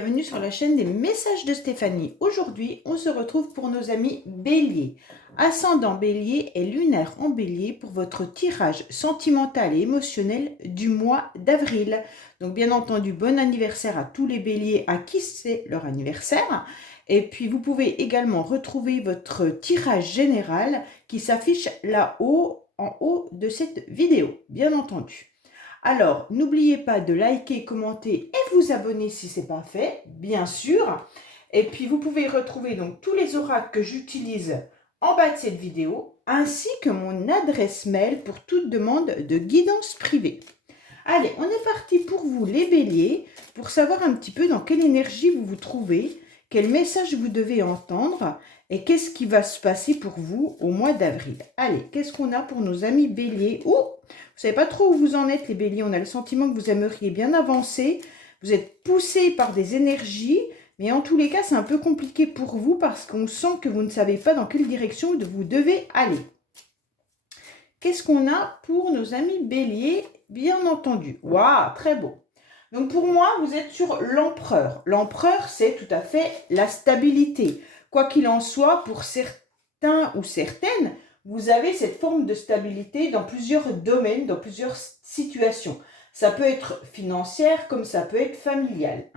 bienvenue sur la chaîne des messages de Stéphanie. Aujourd'hui, on se retrouve pour nos amis Bélier. Ascendant Bélier et lunaire en Bélier pour votre tirage sentimental et émotionnel du mois d'avril. Donc bien entendu, bon anniversaire à tous les Béliers à qui c'est leur anniversaire. Et puis vous pouvez également retrouver votre tirage général qui s'affiche là-haut, en haut de cette vidéo, bien entendu. Alors, n'oubliez pas de liker, commenter et vous abonner si ce n'est pas fait, bien sûr. Et puis, vous pouvez retrouver donc tous les oracles que j'utilise en bas de cette vidéo, ainsi que mon adresse mail pour toute demande de guidance privée. Allez, on est parti pour vous les béliers, pour savoir un petit peu dans quelle énergie vous vous trouvez, quel message vous devez entendre et qu'est-ce qui va se passer pour vous au mois d'avril. Allez, qu'est-ce qu'on a pour nos amis béliers? Oh, vous ne savez pas trop où vous en êtes les béliers, on a le sentiment que vous aimeriez bien avancer, vous êtes poussés par des énergies, mais en tous les cas c'est un peu compliqué pour vous parce qu'on sent que vous ne savez pas dans quelle direction vous devez aller. Qu'est-ce qu'on a pour nos amis béliers? Bien entendu, waouh, très beau. Donc pour moi, vous êtes sur l'empereur. L'empereur, c'est tout à fait la stabilité. Quoi qu'il en soit, pour certains ou certaines, vous avez cette forme de stabilité dans plusieurs domaines, dans plusieurs situations. Ça peut être financière comme ça peut être familial.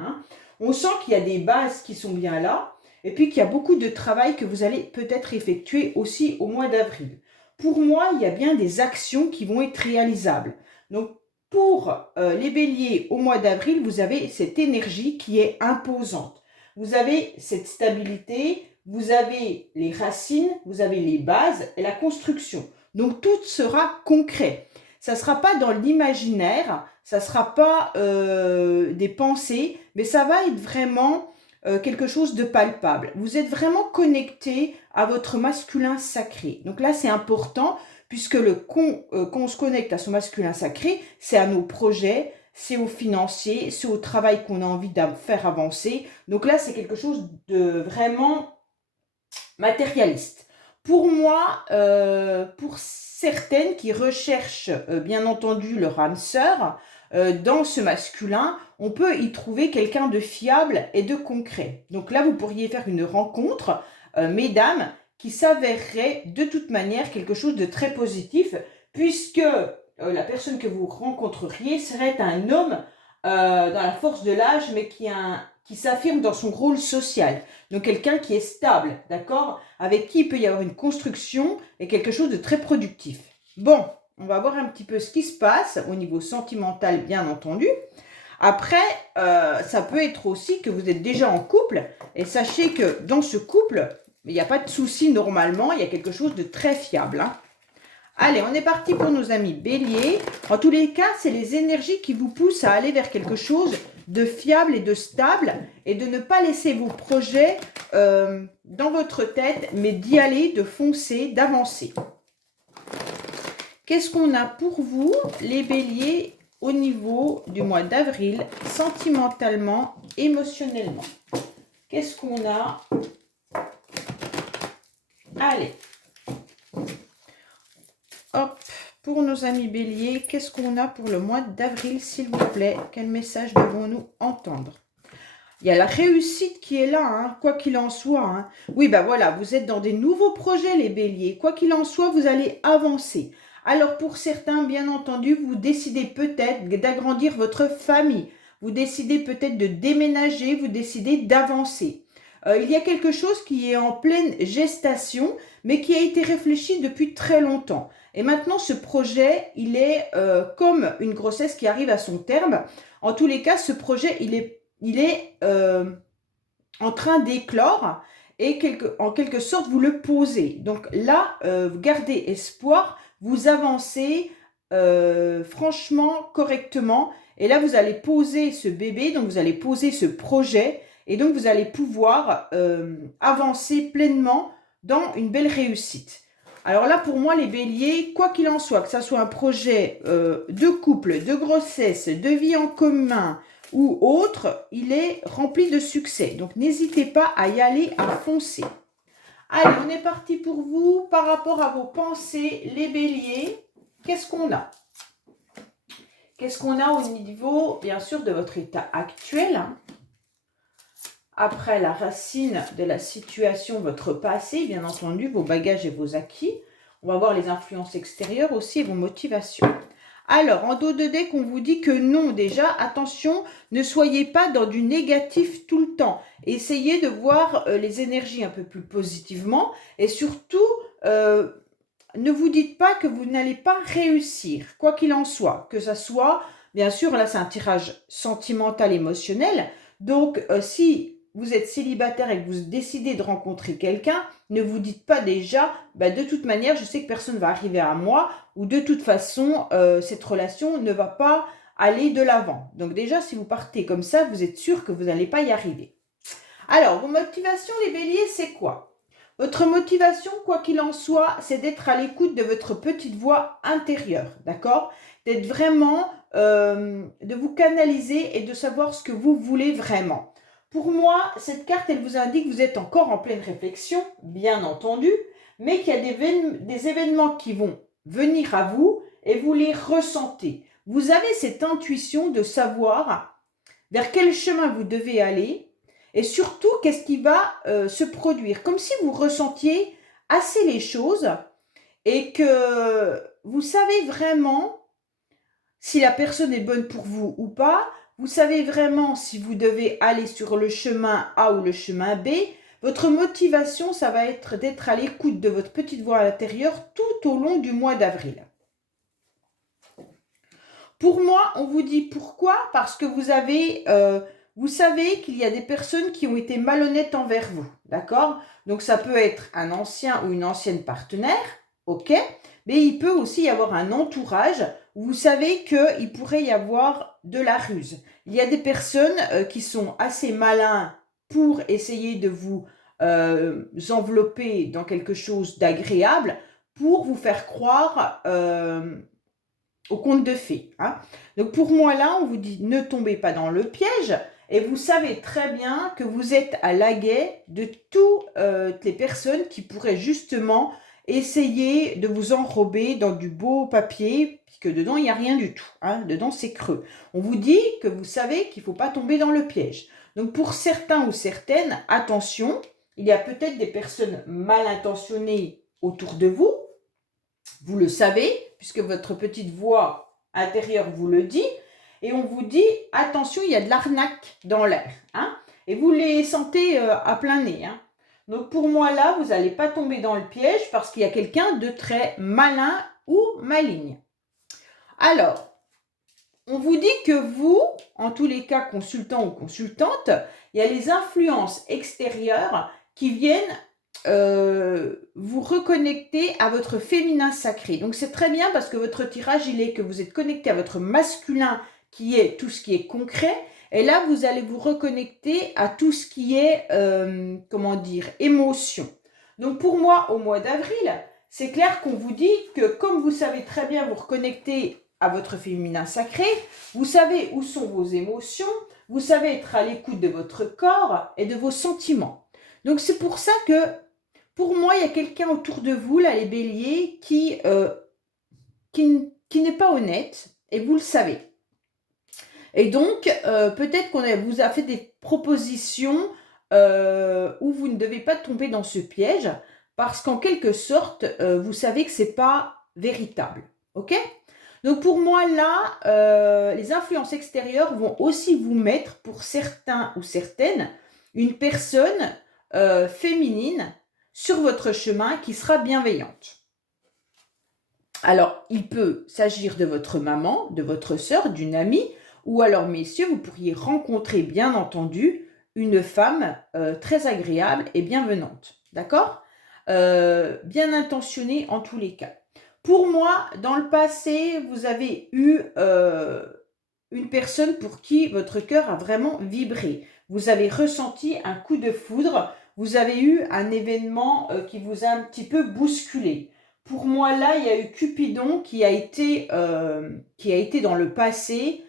On sent qu'il y a des bases qui sont bien là et puis qu'il y a beaucoup de travail que vous allez peut-être effectuer aussi au mois d'avril. Pour moi, il y a bien des actions qui vont être réalisables. Donc, pour les béliers au mois d'avril, vous avez cette énergie qui est imposante. Vous avez cette stabilité, vous avez les racines, vous avez les bases et la construction. Donc tout sera concret. Ça ne sera pas dans l'imaginaire, ça ne sera pas des pensées, mais ça va être vraiment quelque chose de palpable. Vous êtes vraiment connecté à votre masculin sacré. Donc là, c'est important puisque qu'on se connecte à son masculin sacré, c'est à nos projets, c'est au financier, c'est au travail qu'on a envie de faire avancer. Donc là, c'est quelque chose de vraiment matérialiste. Pour moi, pour certaines qui recherchent bien entendu leur âme sœur, dans ce masculin, on peut y trouver quelqu'un de fiable et de concret. Donc là, vous pourriez faire une rencontre, mesdames, qui s'avérerait de toute manière quelque chose de très positif, puisque la personne que vous rencontreriez serait un homme dans la force de l'âge, mais qui s'affirme dans son rôle social. Donc quelqu'un qui est stable, d'accord, avec qui il peut y avoir une construction et quelque chose de très productif. Bon, on va voir un petit peu ce qui se passe au niveau sentimental, bien entendu. Après, ça peut être aussi que vous êtes déjà en couple et sachez que dans ce couple, il n'y a pas de souci normalement, il y a quelque chose de très fiable. Allez, on est parti pour nos amis béliers. En tous les cas, c'est les énergies qui vous poussent à aller vers quelque chose de fiable et de stable et de ne pas laisser vos projets dans votre tête, mais d'y aller, de foncer, d'avancer. Qu'est-ce qu'on a pour vous, les béliers, au niveau du mois d'avril, sentimentalement, émotionnellement? Qu'est-ce qu'on a? Allez. Hop, pour nos amis béliers, qu'est-ce qu'on a pour le mois d'avril, s'il vous plaît? Quel message devons-nous entendre? Il y a la réussite qui est là, quoi qu'il en soit. Oui, ben voilà, vous êtes dans des nouveaux projets, les béliers. Quoi qu'il en soit, vous allez avancer. Alors, pour certains, bien entendu, vous décidez peut-être d'agrandir votre famille. Vous décidez peut-être de déménager, vous décidez d'avancer. Il y a quelque chose qui est en pleine gestation, mais qui a été réfléchi depuis très longtemps. Et maintenant, ce projet, il est comme une grossesse qui arrive à son terme. En tous les cas, ce projet, il est en train d'éclore et en quelque sorte, vous le posez. Donc là, vous gardez espoir, vous avancez franchement, correctement. Et là, vous allez poser ce bébé, donc vous allez poser ce projet. Et donc, vous allez pouvoir avancer pleinement dans une belle réussite. Alors là, pour moi, les béliers, quoi qu'il en soit, que ça soit un projet de couple, de grossesse, de vie en commun ou autre, il est rempli de succès. Donc, n'hésitez pas à y aller, à foncer. Allez, on est parti pour vous par rapport à vos pensées, les béliers. Qu'est-ce qu'on a? Qu'est-ce qu'on a au niveau, bien sûr, de votre état actuel? après la racine de la situation, votre passé, bien entendu, vos bagages et vos acquis. On va voir les influences extérieures aussi et vos motivations. Alors, en dos de deck, on vous dit que non, déjà, attention, ne soyez pas dans du négatif tout le temps. Essayez de voir les énergies un peu plus positivement et surtout, ne vous dites pas que vous n'allez pas réussir, quoi qu'il en soit. Que ça soit, bien sûr, là, c'est un tirage sentimental, émotionnel. Donc, si vous êtes célibataire et que vous décidez de rencontrer quelqu'un, ne vous dites pas déjà, de toute manière, je sais que personne ne va arriver à moi, ou de toute façon, cette relation ne va pas aller de l'avant. Donc déjà, si vous partez comme ça, vous êtes sûr que vous n'allez pas y arriver. Alors, vos motivations, les béliers, c'est quoi? Votre motivation, quoi qu'il en soit, c'est d'être à l'écoute de votre petite voix intérieure, d'accord? D'être vraiment, de vous canaliser et de savoir ce que vous voulez vraiment. Pour moi, cette carte, elle vous indique que vous êtes encore en pleine réflexion, bien entendu, mais qu'il y a des événements qui vont venir à vous et vous les ressentez. Vous avez cette intuition de savoir vers quel chemin vous devez aller et surtout qu'est-ce qui va se produire. Comme si vous ressentiez assez les choses et que vous savez vraiment si la personne est bonne pour vous ou pas. Vous savez vraiment si vous devez aller sur le chemin A ou le chemin B. Votre motivation, ça va être d'être à l'écoute de votre petite voix à l'intérieur tout au long du mois d'avril. Pour moi, on vous dit pourquoi? Parce que vous savez qu'il y a des personnes qui ont été malhonnêtes envers vous, d'accord? Donc ça peut être un ancien ou une ancienne partenaire, ok? Mais il peut aussi y avoir un entourage où vous savez qu'il pourrait y avoir de la ruse. Il y a des personnes qui sont assez malins pour essayer de vous envelopper dans quelque chose d'agréable pour vous faire croire au conte de fées. Hein. Donc pour moi là, on vous dit ne tombez pas dans le piège et vous savez très bien que vous êtes à l'aguet de toutes les personnes qui pourraient justement essayer de vous enrober dans du beau papier, puisque dedans il n'y a rien du tout. Hein. Dedans c'est creux. On vous dit que vous savez qu'il ne faut pas tomber dans le piège. Donc pour certains ou certaines, attention, il y a peut-être des personnes mal intentionnées autour de vous. Vous le savez, puisque votre petite voix intérieure vous le dit, et on vous dit, attention, il y a de l'arnaque dans l'air, hein, et vous les sentez à plein nez. Hein. Donc pour moi là, vous n'allez pas tomber dans le piège parce qu'il y a quelqu'un de très malin ou maligne. Alors, on vous dit que vous, en tous les cas consultant ou consultante, il y a les influences extérieures qui viennent vous reconnecter à votre féminin sacré. Donc c'est très bien parce que votre tirage, il est que vous êtes connecté à votre masculin qui est tout ce qui est concret. Et là, vous allez vous reconnecter à tout ce qui est, émotion. Donc pour moi, au mois d'avril, c'est clair qu'on vous dit que comme vous savez très bien vous reconnecter à votre féminin sacré, vous savez où sont vos émotions, vous savez être à l'écoute de votre corps et de vos sentiments. Donc c'est pour ça que pour moi, il y a quelqu'un autour de vous, là, les béliers, qui n'est pas honnête, et vous le savez. Et donc, peut-être qu'on vous a fait des propositions où vous ne devez pas tomber dans ce piège, parce qu'en quelque sorte, vous savez que ce n'est pas véritable. Ok? Donc pour moi, là, les influences extérieures vont aussi vous mettre, pour certains ou certaines, une personne féminine sur votre chemin qui sera bienveillante. Alors, il peut s'agir de votre maman, de votre sœur, d'une amie, ou alors, messieurs, vous pourriez rencontrer, bien entendu, une femme très agréable et bienvenante. D'accord? Bien intentionnée en tous les cas. Pour moi, dans le passé, vous avez eu une personne pour qui votre cœur a vraiment vibré. Vous avez ressenti un coup de foudre. Vous avez eu un événement qui vous a un petit peu bousculé. Pour moi, là, il y a eu Cupidon qui a été dans le passé,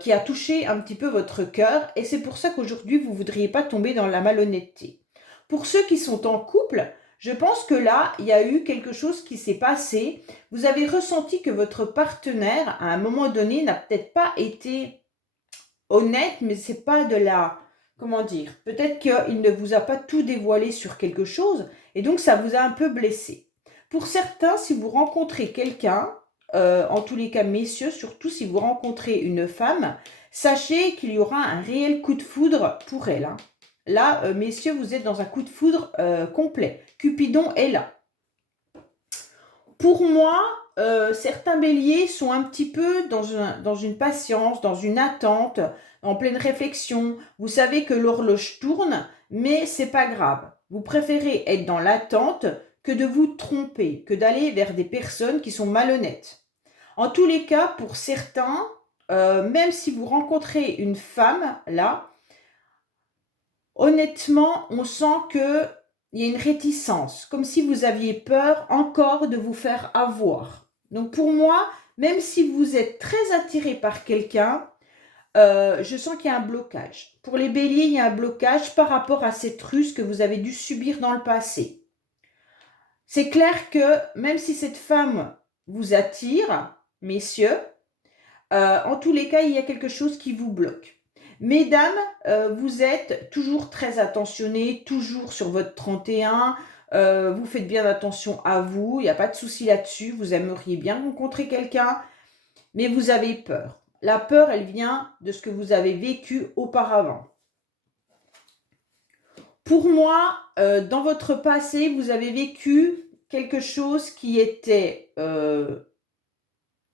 qui a touché un petit peu votre cœur. Et c'est pour ça qu'aujourd'hui, vous ne voudriez pas tomber dans la malhonnêteté. Pour ceux qui sont en couple, je pense que là, il y a eu quelque chose qui s'est passé. Vous avez ressenti que votre partenaire, à un moment donné, n'a peut-être pas été honnête, mais c'est pas de la comment dire, peut-être qu'il ne vous a pas tout dévoilé sur quelque chose et donc ça vous a un peu blessé. Pour certains, si vous rencontrez quelqu'un, en tous les cas messieurs, surtout si vous rencontrez une femme, sachez qu'il y aura un réel coup de foudre pour elle, hein. Là, messieurs, vous êtes dans un coup de foudre complet. Cupidon est là. Pour moi, certains béliers sont un petit peu dans une patience, dans une attente, en pleine réflexion. Vous savez que l'horloge tourne, mais c'est pas grave. Vous préférez être dans l'attente que de vous tromper, que d'aller vers des personnes qui sont malhonnêtes. En tous les cas, pour certains, même si vous rencontrez une femme, là, honnêtement, on sent qu'il y a une réticence, comme si vous aviez peur encore de vous faire avoir. Donc pour moi, même si vous êtes très attiré par quelqu'un, je sens qu'il y a un blocage. Pour les béliers, il y a un blocage par rapport à cette ruse que vous avez dû subir dans le passé. C'est clair que même si cette femme vous attire, messieurs, en tous les cas, il y a quelque chose qui vous bloque. Mesdames, vous êtes toujours très attentionnées, toujours sur votre 31. Vous faites bien attention à vous, il n'y a pas de souci là-dessus. Vous aimeriez bien rencontrer quelqu'un, mais vous avez peur. La peur, elle vient de ce que vous avez vécu auparavant. Pour moi, dans votre passé, vous avez vécu quelque chose qui était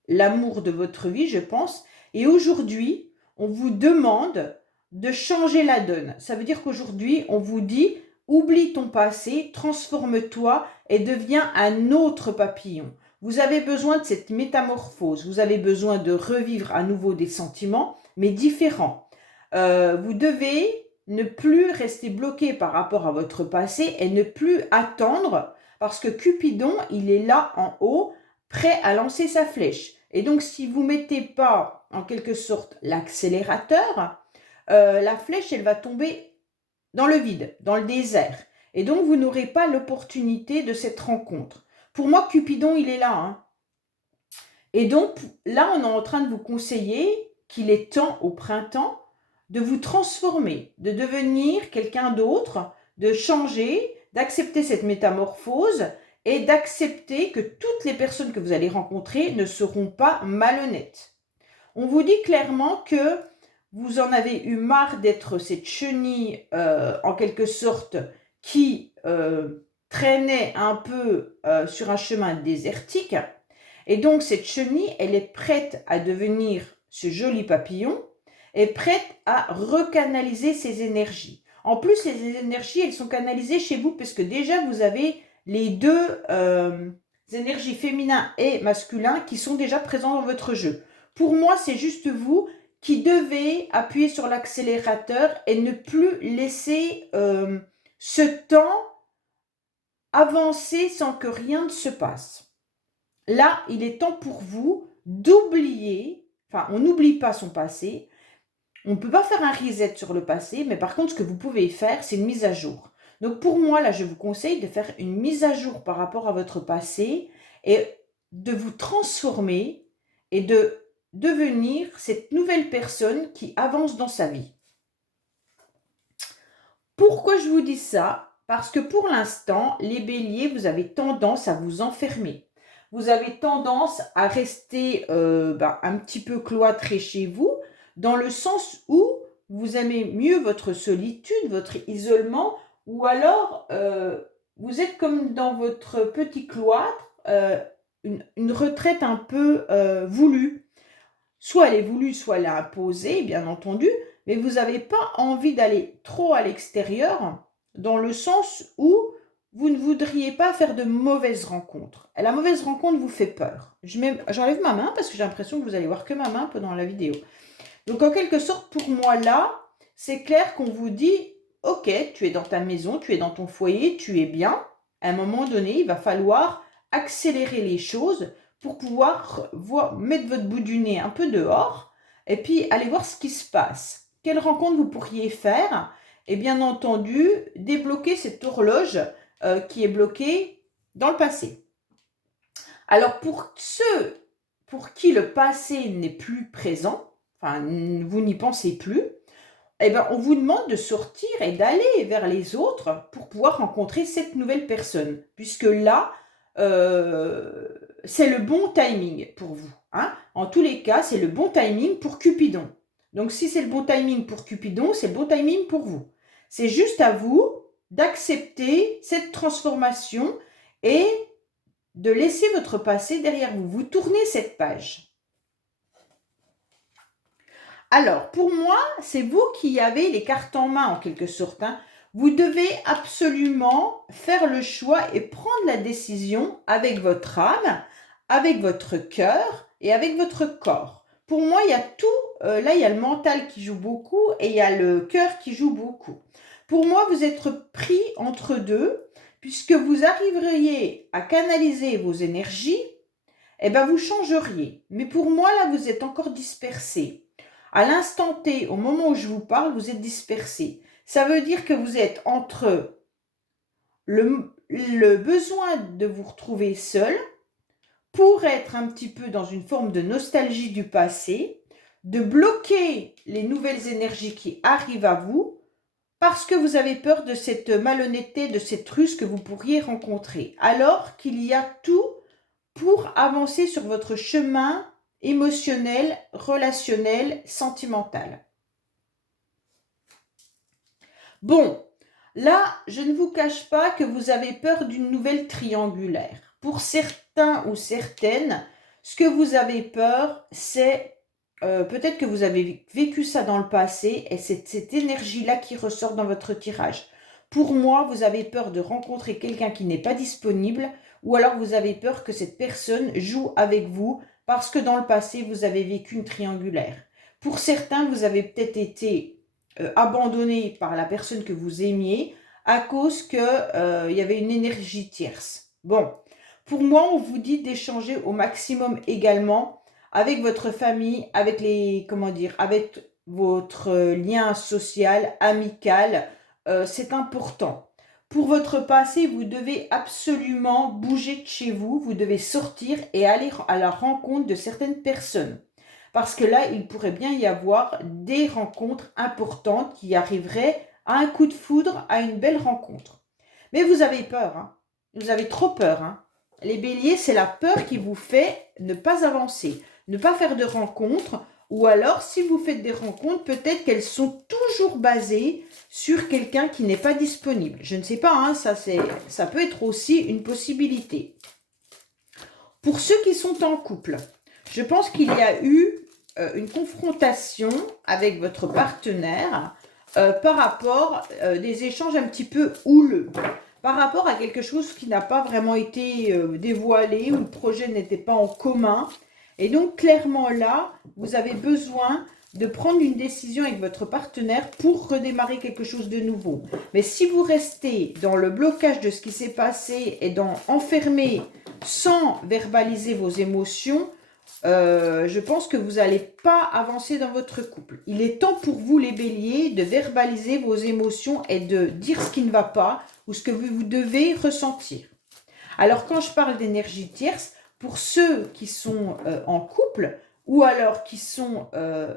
l'amour de votre vie, je pense. Et aujourd'hui, on vous demande de changer la donne. Ça veut dire qu'aujourd'hui, on vous dit, oublie ton passé, transforme-toi et deviens un autre papillon. Vous avez besoin de cette métamorphose. Vous avez besoin de revivre à nouveau des sentiments, mais différents. Vous devez ne plus rester bloqué par rapport à votre passé et ne plus attendre parce que Cupidon, il est là en haut, prêt à lancer sa flèche. Et donc, si vous ne mettez pas, en quelque sorte, l'accélérateur, la flèche, elle va tomber dans le vide, dans le désert. Et donc, vous n'aurez pas l'opportunité de cette rencontre. Pour moi, Cupidon, il est là, hein. Et donc, là, on est en train de vous conseiller qu'il est temps, au printemps, de vous transformer, de devenir quelqu'un d'autre, de changer, d'accepter cette métamorphose et d'accepter que toutes les personnes que vous allez rencontrer ne seront pas malhonnêtes. On vous dit clairement que vous en avez eu marre d'être cette chenille, en quelque sorte, qui traînait un peu sur un chemin désertique. Et donc, cette chenille, elle est prête à devenir ce joli papillon, est prête à recanaliser ses énergies. En plus, les énergies, elles sont canalisées chez vous parce que déjà, vous avez les deux énergies féminin et masculin qui sont déjà présents dans votre jeu. Pour moi, c'est juste vous qui devez appuyer sur l'accélérateur et ne plus laisser ce temps avancer sans que rien ne se passe. Là, il est temps pour vous d'oublier, enfin, on n'oublie pas son passé, on ne peut pas faire un reset sur le passé, mais par contre, ce que vous pouvez faire, c'est une mise à jour. Donc pour moi, là, je vous conseille de faire une mise à jour par rapport à votre passé et de vous transformer et de devenir cette nouvelle personne qui avance dans sa vie. Pourquoi je vous dis ça? Parce que pour l'instant, les béliers, vous avez tendance à vous enfermer. Vous avez tendance à rester un petit peu cloîtré chez vous, dans le sens où vous aimez mieux votre solitude, votre isolement, ou alors vous êtes comme dans votre petit cloître, une retraite un peu voulue. Soit elle est voulue, soit elle est imposée, bien entendu, mais vous n'avez pas envie d'aller trop à l'extérieur, dans le sens où vous ne voudriez pas faire de mauvaises rencontres. Et la mauvaise rencontre vous fait peur. J'enlève ma main parce que j'ai l'impression que vous allez voir que ma main pendant la vidéo. Donc en quelque sorte, pour moi là, c'est clair qu'on vous dit, ok, tu es dans ta maison, tu es dans ton foyer, tu es bien. À un moment donné, il va falloir accélérer les choses pour pouvoir mettre votre bout du nez un peu dehors et puis aller voir ce qui se passe. Quelle rencontre vous pourriez faire? Et bien entendu, débloquer cette horloge qui est bloquée dans le passé. Alors pour ceux pour qui le passé n'est plus présent, enfin vous n'y pensez plus, eh ben, on vous demande de sortir et d'aller vers les autres pour pouvoir rencontrer cette nouvelle personne. Puisque là, c'est le bon timing pour vous. Hein. En tous les cas, c'est le bon timing pour Cupidon. Donc si c'est le bon timing pour Cupidon, c'est le bon timing pour vous. C'est juste à vous d'accepter cette transformation et de laisser votre passé derrière vous. Vous tournez cette page. Alors, pour moi, c'est vous qui avez les cartes en main en quelque sorte. Hein. Vous devez absolument faire le choix et prendre la décision avec votre âme, avec votre cœur et avec votre corps. Pour moi, il y a tout. Là, il y a le mental qui joue beaucoup et il y a le cœur qui joue beaucoup. Pour moi, vous êtes pris entre deux, puisque vous arriveriez à canaliser vos énergies, eh bien, vous changeriez. Mais pour moi, là, vous êtes encore dispersé. À l'instant T, au moment où je vous parle, vous êtes dispersé. Ça veut dire que vous êtes entre le besoin de vous retrouver seul pour être un petit peu dans une forme de nostalgie du passé, de bloquer les nouvelles énergies qui arrivent à vous parce que vous avez peur de cette malhonnêteté, de cette ruse que vous pourriez rencontrer. Alors qu'il y a tout pour avancer sur votre chemin émotionnel, relationnel, sentimental. Bon, là, je ne vous cache pas que vous avez peur d'une nouvelle triangulaire. Pour certains ou certaines, ce que vous avez peur, c'est peut-être que vous avez vécu ça dans le passé et c'est cette énergie-là qui ressort dans votre tirage. Pour moi, vous avez peur de rencontrer quelqu'un qui n'est pas disponible ou alors vous avez peur que cette personne joue avec vous parce que dans le passé, vous avez vécu une triangulaire. Pour certains, vous avez peut-être été abandonné par la personne que vous aimiez à cause qu'il y avait une énergie tierce. Bon, pour moi, on vous dit d'échanger au maximum également avec votre famille, avec avec votre lien social, amical. C'est important. Pour votre passé, vous devez absolument bouger de chez vous, vous devez sortir et aller à la rencontre de certaines personnes. Parce que là, il pourrait bien y avoir des rencontres importantes qui arriveraient à un coup de foudre, à une belle rencontre. Mais vous avez peur, hein. Vous avez trop peur. Hein. Les béliers, c'est la peur qui vous fait ne pas avancer, ne pas faire de rencontres, ou alors si vous faites des rencontres, peut-être qu'elles sont toujours basées sur quelqu'un qui n'est pas disponible. Je ne sais pas, hein, ça peut être aussi une possibilité. Pour ceux qui sont en couple, je pense qu'il y a eu une confrontation avec votre partenaire par rapport des échanges un petit peu houleux, par rapport à quelque chose qui n'a pas vraiment été dévoilé, où le projet n'était pas en commun. Et donc, clairement là, vous avez besoin de prendre une décision avec votre partenaire pour redémarrer quelque chose de nouveau. Mais si vous restez dans le blocage de ce qui s'est passé et dans enfermer sans verbaliser vos émotions, je pense que vous n'allez pas avancer dans votre couple. Il est temps pour vous, les béliers, de verbaliser vos émotions et de dire ce qui ne va pas ou ce que vous devez ressentir. Alors, quand je parle d'énergie tierce, pour ceux qui sont en couple ou alors qui sont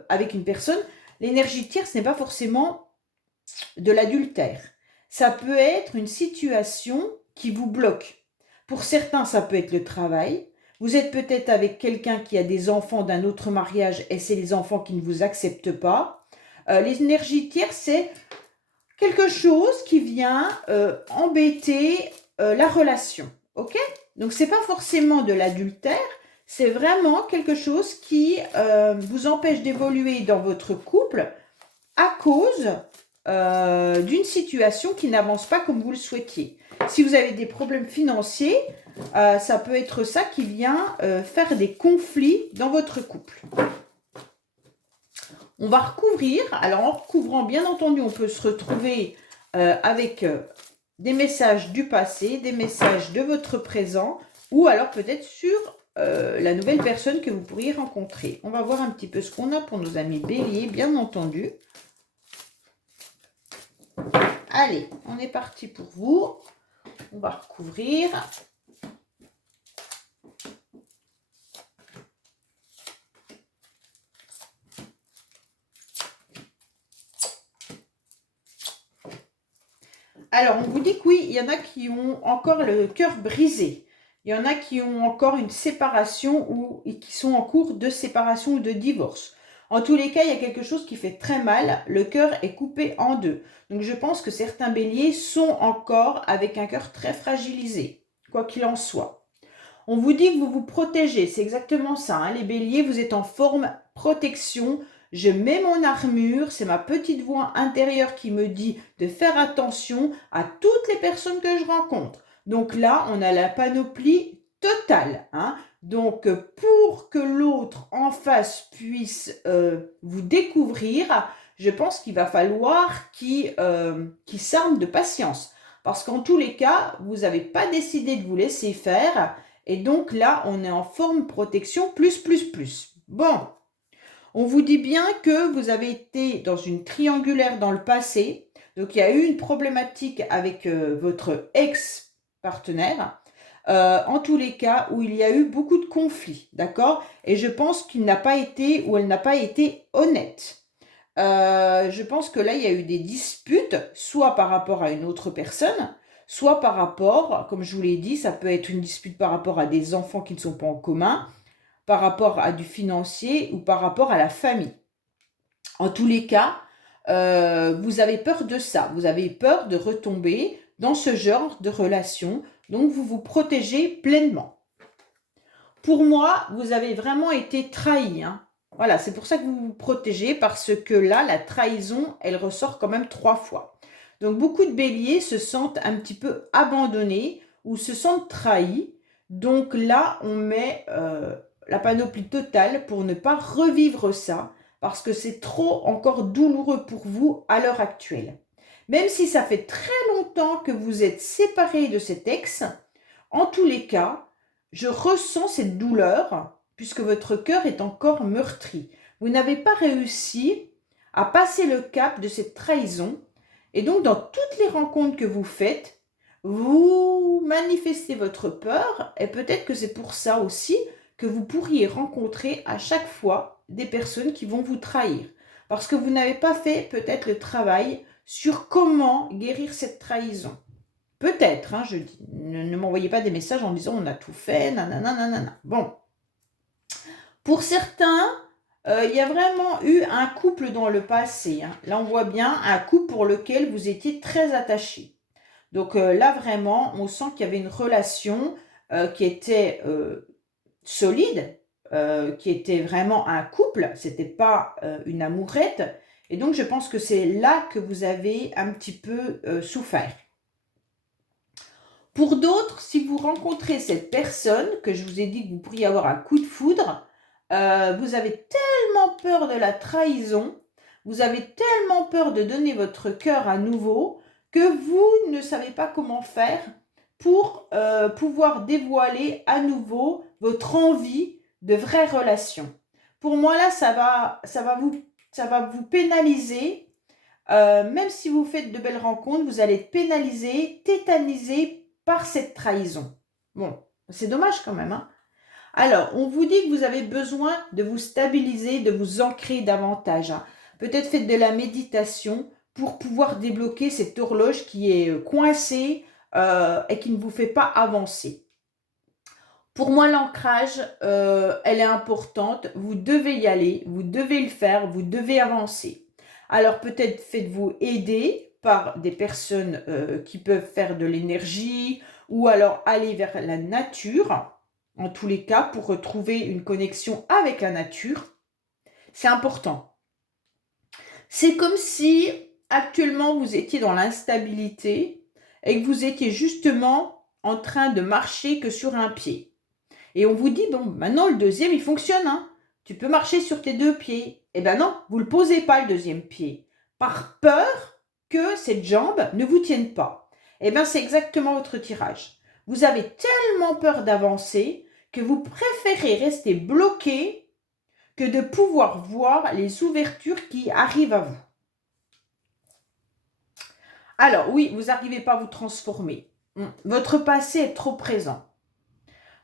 avec une personne, l'énergie tierce n'est pas forcément de l'adultère. Ça peut être une situation qui vous bloque. Pour certains, ça peut être le travail. Vous êtes peut-être avec quelqu'un qui a des enfants d'un autre mariage et c'est les enfants qui ne vous acceptent pas. L'énergie tierce, c'est quelque chose qui vient embêter la relation. Ok ? Donc, ce n'est pas forcément de l'adultère, c'est vraiment quelque chose qui vous empêche d'évoluer dans votre couple à cause d'une situation qui n'avance pas comme vous le souhaitiez. Si vous avez des problèmes financiers, ça peut être ça qui vient faire des conflits dans votre couple. On va recouvrir. Alors, en recouvrant, bien entendu, on peut se retrouver avec des messages du passé, des messages de votre présent, ou alors peut-être sur la nouvelle personne que vous pourriez rencontrer. On va voir un petit peu ce qu'on a pour nos amis béliers, bien entendu. Allez, on est parti pour vous. On va recouvrir. Alors, on vous dit que oui, il y en a qui ont encore le cœur brisé. Il y en a qui ont encore une séparation ou et qui sont en cours de séparation ou de divorce. En tous les cas, il y a quelque chose qui fait très mal. Le cœur est coupé en deux. Donc, je pense que certains béliers sont encore avec un cœur très fragilisé, quoi qu'il en soit. On vous dit que vous vous protégez, c'est exactement ça, hein. Les béliers, vous êtes en forme protection. Je mets mon armure, c'est ma petite voix intérieure qui me dit de faire attention à toutes les personnes que je rencontre. Donc là, on a la panoplie totale, hein. Donc, pour que l'autre en face puisse vous découvrir, je pense qu'il va falloir qu'il s'arme de patience. Parce qu'en tous les cas, vous n'avez pas décidé de vous laisser faire. Et donc là, on est en forme protection plus, plus, plus. Bon, on vous dit bien que vous avez été dans une triangulaire dans le passé. Donc, il y a eu une problématique avec votre ex-partenaire. En tous les cas, où il y a eu beaucoup de conflits, d'accord? Et je pense qu'il n'a pas été ou elle n'a pas été honnête. Je pense que là, il y a eu des disputes, soit par rapport à une autre personne, soit par rapport, comme je vous l'ai dit, ça peut être une dispute par rapport à des enfants qui ne sont pas en commun, par rapport à du financier ou par rapport à la famille. En tous les cas, vous avez peur de ça, vous avez peur de retomber dans ce genre de relation, donc vous vous protégez pleinement. Pour moi, vous avez vraiment été trahi, hein. Voilà, c'est pour ça que vous vous protégez, parce que là, la trahison, elle ressort quand même 3 fois. Donc, beaucoup de béliers se sentent un petit peu abandonnés ou se sentent trahis. Donc là, on met la panoplie totale pour ne pas revivre ça, parce que c'est trop encore douloureux pour vous à l'heure actuelle. Même si ça fait très longtemps que vous êtes séparés de cet ex, en tous les cas, je ressens cette douleur puisque votre cœur est encore meurtri. Vous n'avez pas réussi à passer le cap de cette trahison. Et donc, dans toutes les rencontres que vous faites, vous manifestez votre peur. Et peut-être que c'est pour ça aussi que vous pourriez rencontrer à chaque fois des personnes qui vont vous trahir. Parce que vous n'avez pas fait peut-être le travail sur comment guérir cette trahison. Peut-être, hein, je dis, ne m'envoyez pas des messages en disant on a tout fait, nanana, nanana. Bon. Pour certains, il y a vraiment eu un couple dans le passé, hein. Là, on voit bien un couple pour lequel vous étiez très attaché. Donc là, vraiment, on sent qu'il y avait une relation qui était solide, qui était vraiment un couple, c'était pas une amourette. Et donc, je pense que c'est là que vous avez un petit peu souffert. Pour d'autres, si vous rencontrez cette personne, que je vous ai dit que vous pourriez avoir un coup de foudre, vous avez tellement peur de la trahison, vous avez tellement peur de donner votre cœur à nouveau, que vous ne savez pas comment faire pour pouvoir dévoiler à nouveau votre envie de vraies relations. Pour moi, là, ça va vous pénaliser. Même si vous faites de belles rencontres, vous allez être pénalisé, tétanisé par cette trahison. Bon, c'est dommage quand même, hein. Alors, on vous dit que vous avez besoin de vous stabiliser, de vous ancrer davantage, hein. Peut-être faites de la méditation pour pouvoir débloquer cette horloge qui est coincée et qui ne vous fait pas avancer. Pour moi, l'ancrage, elle est importante. Vous devez y aller, vous devez le faire, vous devez avancer. Alors peut-être faites-vous aider par des personnes qui peuvent faire de l'énergie ou alors aller vers la nature, en tous les cas, pour retrouver une connexion avec la nature. C'est important. C'est comme si actuellement vous étiez dans l'instabilité et que vous étiez justement en train de marcher que sur un pied. Et on vous dit, bon, maintenant le deuxième, il fonctionne, hein. Tu peux marcher sur tes 2 pieds. Eh bien non, vous ne le posez pas le deuxième pied. Par peur que cette jambe ne vous tienne pas. Eh bien c'est exactement votre tirage. Vous avez tellement peur d'avancer que vous préférez rester bloqué que de pouvoir voir les ouvertures qui arrivent à vous. Alors oui, vous n'arrivez pas à vous transformer. Votre passé est trop présent.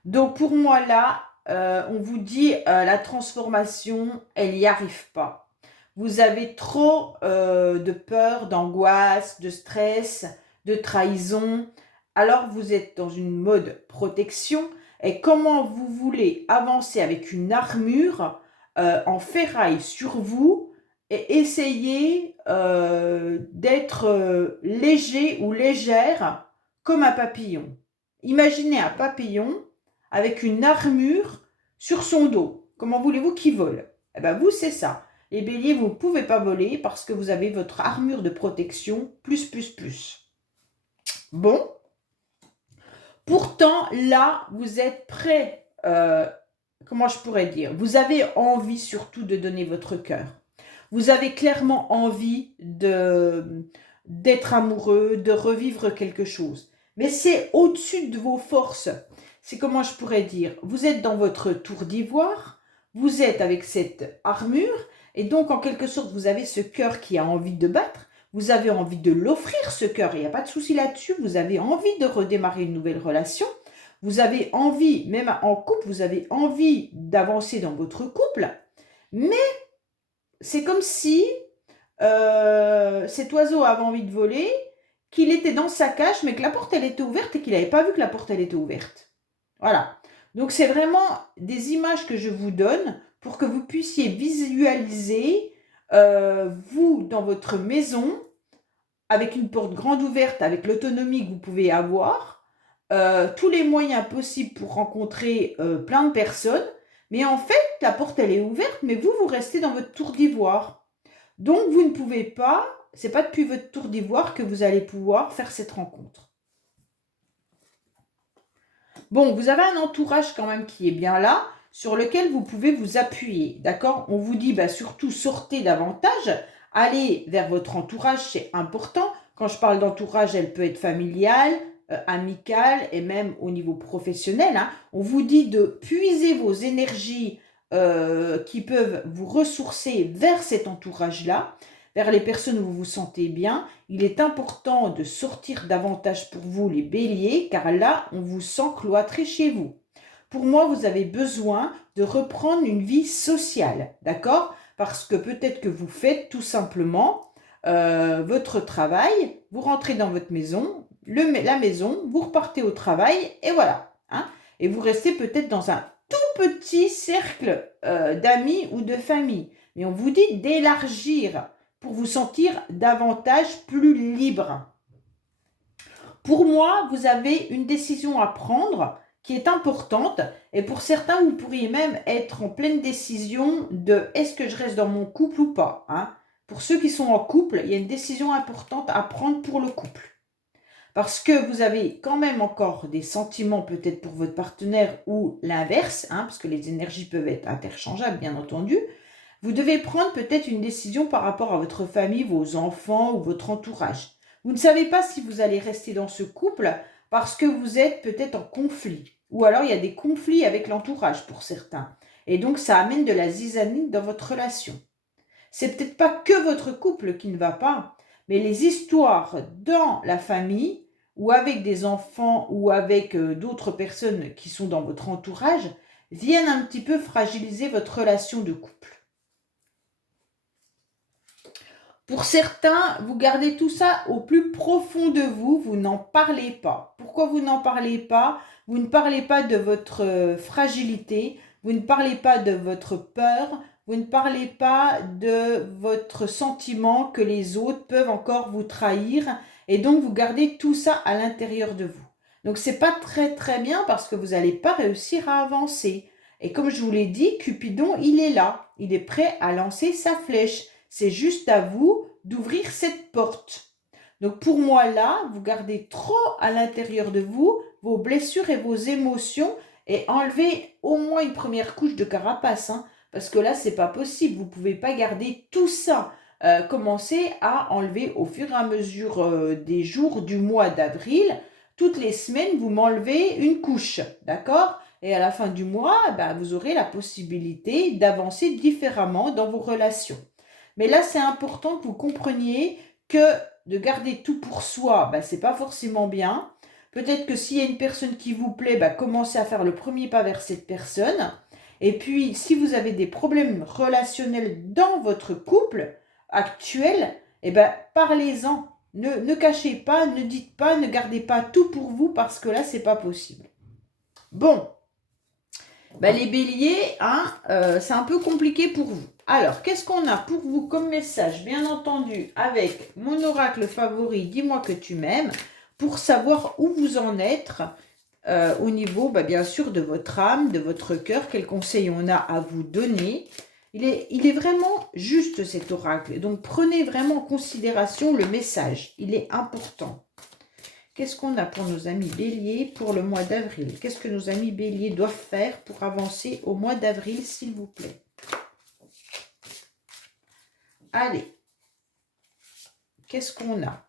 Donc pour moi là, on vous dit la transformation, elle n'y arrive pas. Vous avez trop de peur, d'angoisse, de stress. de trahison. Alors vous êtes dans une mode protection. Et comment vous voulez avancer avec une armure en ferraille sur vous et essayer d'être léger ou légère comme un papillon. Imaginez un papillon avec une armure sur son dos. Comment voulez-vous qu'il vole? Eh bien, vous, c'est ça. Les béliers, vous ne pouvez pas voler parce que vous avez votre armure de protection plus, plus, plus. Bon. Pourtant, là, vous êtes prêt. Comment je pourrais dire? Vous avez envie surtout de donner votre cœur. Vous avez clairement envie d'être amoureux, de revivre quelque chose. Mais c'est au-dessus de vos forces. C'est comment je pourrais dire? Vous êtes dans votre tour d'ivoire, vous êtes avec cette armure, et donc en quelque sorte, vous avez ce cœur qui a envie de battre. Vous avez envie de l'offrir, ce cœur, il n'y a pas de souci là-dessus. Vous avez envie de redémarrer une nouvelle relation. Vous avez envie, même en couple, vous avez envie d'avancer dans votre couple. Mais c'est comme si cet oiseau avait envie de voler, qu'il était dans sa cage, mais que la porte, elle était ouverte et qu'il n'avait pas vu que la porte, elle était ouverte. Voilà. Donc, c'est vraiment des images que je vous donne pour que vous puissiez visualiser vous, dans votre maison, avec une porte grande ouverte, avec l'autonomie que vous pouvez avoir, tous les moyens possibles pour rencontrer plein de personnes. Mais en fait, la porte, elle est ouverte, mais vous, vous restez dans votre tour d'ivoire. Donc, vous ne pouvez pas, c'est pas depuis votre tour d'ivoire que vous allez pouvoir faire cette rencontre. Bon, vous avez un entourage quand même qui est bien là, sur lequel vous pouvez vous appuyer, d'accord? On vous dit, surtout, sortez davantage, allez vers votre entourage, c'est important. Quand je parle d'entourage, elle peut être familiale, amicale et même au niveau professionnel. Hein. On vous dit de puiser vos énergies qui peuvent vous ressourcer vers cet entourage-là, vers les personnes où vous vous sentez bien. Il est important de sortir davantage pour vous les béliers, car là, on vous sent cloîtré chez vous. Pour moi, vous avez besoin de reprendre une vie sociale, d'accord? Parce que peut-être que vous faites tout simplement votre travail, vous rentrez dans votre maison, la maison, vous repartez au travail, et voilà. Hein? Et vous restez peut-être dans un tout petit cercle d'amis ou de famille. Mais on vous dit d'élargir pour vous sentir davantage plus libre. Pour moi, vous avez une décision à prendre qui est importante, et pour certains, vous pourriez même être en pleine décision de est-ce que je reste dans mon couple ou pas. Hein? Pour ceux qui sont en couple, il y a une décision importante à prendre pour le couple. Parce que vous avez quand même encore des sentiments peut-être pour votre partenaire ou l'inverse, hein, parce que les énergies peuvent être interchangeables, bien entendu. Vous devez prendre peut-être une décision par rapport à votre famille, vos enfants ou votre entourage. Vous ne savez pas si vous allez rester dans ce couple parce que vous êtes peut-être en conflit. Ou alors il y a des conflits avec l'entourage pour certains. Et donc ça amène de la zizanie dans votre relation. C'est peut-être pas que votre couple qui ne va pas, mais les histoires dans la famille ou avec des enfants ou avec d'autres personnes qui sont dans votre entourage viennent un petit peu fragiliser votre relation de couple. Pour certains, vous gardez tout ça au plus profond de vous, vous n'en parlez pas. Pourquoi vous n'en parlez pas? Vous ne parlez pas de votre fragilité, vous ne parlez pas de votre peur, vous ne parlez pas de votre sentiment que les autres peuvent encore vous trahir, et donc vous gardez tout ça à l'intérieur de vous. Donc c'est pas très très bien parce que vous n'allez pas réussir à avancer. Et comme je vous l'ai dit, Cupidon, il est là, il est prêt à lancer sa flèche. C'est juste à vous d'ouvrir cette porte. Donc pour moi là, vous gardez trop à l'intérieur de vous vos blessures et vos émotions et enlevez au moins une première couche de carapace. Hein, parce que là, c'est pas possible. Vous ne pouvez pas garder tout ça. Commencez à enlever au fur et à mesure des jours du mois d'avril. Toutes les semaines, vous m'enlevez une couche. D'accord? Et à la fin du mois, vous aurez la possibilité d'avancer différemment dans vos relations. Mais là, c'est important que vous compreniez que de garder tout pour soi, ce n'est pas forcément bien. Peut-être que s'il y a une personne qui vous plaît, commencez à faire le premier pas vers cette personne. Et puis, si vous avez des problèmes relationnels dans votre couple actuel, parlez-en. Ne cachez pas, ne dites pas, ne gardez pas tout pour vous parce que là, c'est pas possible. Bon, ben, les béliers, hein, c'est un peu compliqué pour vous. Alors, qu'est-ce qu'on a pour vous comme message? Bien entendu, avec mon oracle favori, dis-moi que tu m'aimes, pour savoir où vous en êtes au niveau, bien sûr, de votre âme, de votre cœur, quels conseils on a à vous donner. Il est vraiment juste cet oracle. Donc, prenez vraiment en considération le message. Il est important. Qu'est-ce qu'on a pour nos amis béliers pour le mois d'avril? Qu'est-ce que nos amis béliers doivent faire pour avancer au mois d'avril, s'il vous plaît? Allez. Qu'est-ce qu'on a?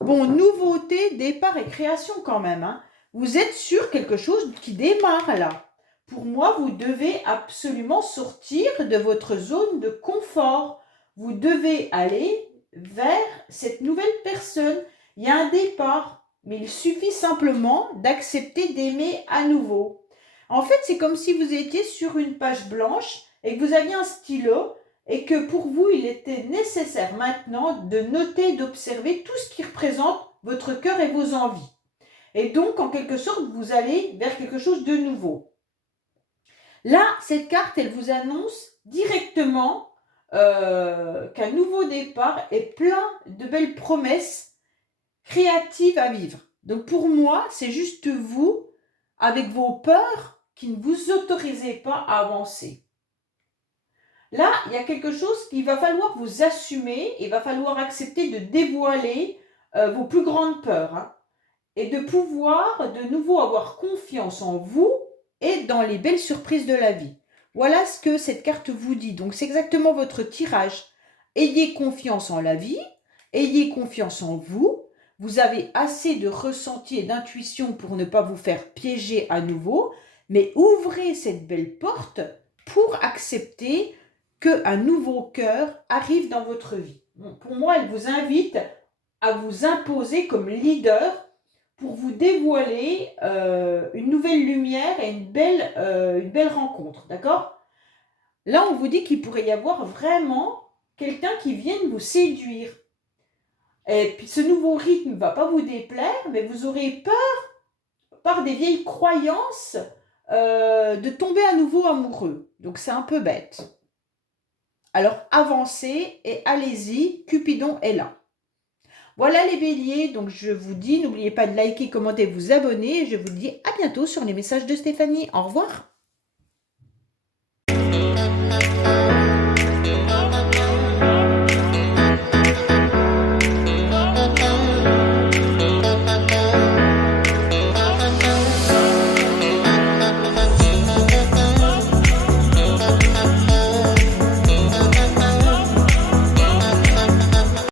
Bon, nouveauté, départ et création quand même. Hein. Vous êtes sur quelque chose qui démarre là. Pour moi, vous devez absolument sortir de votre zone de confort. Vous devez aller vers cette nouvelle personne. Il y a un départ, mais il suffit simplement d'accepter d'aimer à nouveau. En fait, c'est comme si vous étiez sur une page blanche et que vous aviez un stylo et que pour vous, il était nécessaire maintenant de noter, d'observer tout ce qui représente votre cœur et vos envies. Et donc, en quelque sorte, vous allez vers quelque chose de nouveau. Là, cette carte, elle vous annonce directement qu'un nouveau départ est plein de belles promesses créatives à vivre. Donc pour moi, c'est juste vous, avec vos peurs, qui ne vous autorisez pas à avancer. Là, il y a quelque chose qu'il va falloir vous assumer, il va falloir accepter de dévoiler vos plus grandes peurs hein, et de pouvoir de nouveau avoir confiance en vous et dans les belles surprises de la vie. Voilà ce que cette carte vous dit. Donc, c'est exactement votre tirage. Ayez confiance en la vie, ayez confiance en vous. Vous avez assez de ressenti et d'intuition pour ne pas vous faire piéger à nouveau, mais ouvrez cette belle porte pour accepter qu'un nouveau cœur arrive dans votre vie. Bon, pour moi, elle vous invite à vous imposer comme leader pour vous dévoiler une nouvelle lumière et une belle rencontre, d'accord? Là, on vous dit qu'il pourrait y avoir vraiment quelqu'un qui vienne vous séduire. Et puis, ce nouveau rythme ne va pas vous déplaire, mais vous aurez peur, par des vieilles croyances, de tomber à nouveau amoureux. Donc, c'est un peu bête. Alors, avancez et allez-y, Cupidon est là. Voilà les béliers, donc je vous dis, n'oubliez pas de liker, commenter, vous abonner. Et je vous dis à bientôt sur les messages de Stéphanie. Au revoir.